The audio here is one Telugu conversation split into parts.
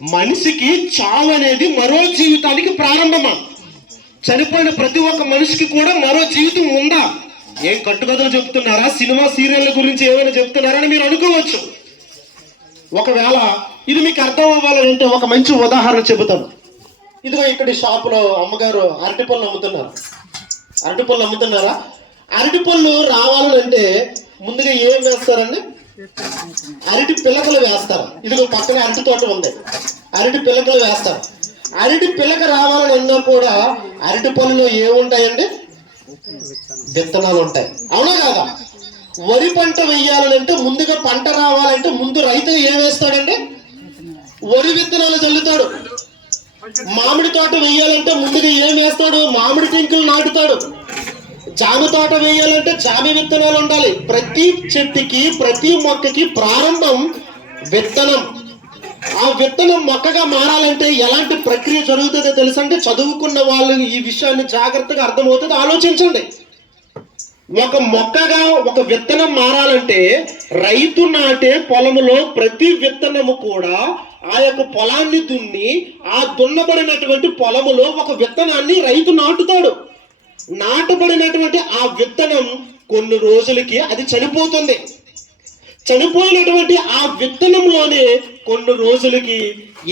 మనిషికి చావు అనేది మరో జీవితానికి ప్రారంభమా? చనిపోయిన ప్రతి ఒక్క మనిషికి కూడా మరో జీవితం ఉందా? ఏం కట్టుకథలు చెప్తున్నారా, సినిమా సీరియళ్ళ గురించి ఏమైనా చెప్తున్నారని మీరు అనుకోవచ్చు. ఒకవేళ ఇది మీకు అర్థం అవ్వాలంటే ఒక మంచి ఉదాహరణ చెబుతాను. ఇదిగో ఇక్కడ షాపులో అమ్మగారు అరటిపళ్ళు అమ్ముతున్నారు. అరటిపళ్ళు అమ్ముతున్నారా? అరటిపళ్ళు రావాలంటే ముందుగా ఏం వేస్తారండి? అరటి పిల్లకలు వేస్తారు. ఇదిగో పక్కన అరటి తోట ఉంది, అరటి పిల్లకలు వేస్తారు. అరటి పిల్లక రావాలని అన్నా కూడా అరటి పళ్ళలో ఏముంటాయండి? విత్తనాలు ఉంటాయి, అవునా కాదా? వరి పంట వెయ్యాలంటే ముందుగా పంట రావాలంటే ముందు రైతు ఏం వేస్తాడండి? వరి విత్తనాలు చల్లుతాడు. మామిడి తోట వేయాలంటే ముందుగా ఏం వేస్తాడు? మామిడి టెంకులు నాటుతాడు. జామ తోట వేయాలంటే జామ విత్తనాలు ఉండాలి. ప్రతి చెట్టుకి ప్రతి మొక్కకి ప్రారంభం విత్తనం. ఆ విత్తనం మొక్కగా మారాలంటే ఎలాంటి ప్రక్రియ జరుగుతుందో తెలుసంటే చదువుకున్న వాళ్ళు ఈ విషయాన్ని జాగ్రత్తగా అర్థమవుతుంది. ఆలోచించండి. ఒక మొక్కగా ఒక విత్తనం మారాలంటే రైతు నాటే పొలములో ప్రతి విత్తనము కూడా ఆ యొక్క పొలాన్ని దున్ని ఆ దున్నబడినటువంటి పొలములో ఒక విత్తనాన్ని రైతు నాటుతాడు. నాటబడినటువంటి ఆ విత్తనం కొన్ని రోజులకి అది చనిపోతుంది. చనిపోయినటువంటి ఆ విత్తనంలోనే కొన్ని రోజులకి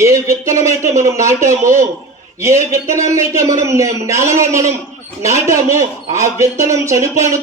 ఏ విత్తనం అయితే మనం నాటామో, ఏ విత్తనాన్ని అయితే మనం నేలలో మనం నాటామో ఆ విత్తనం చనిపోయిన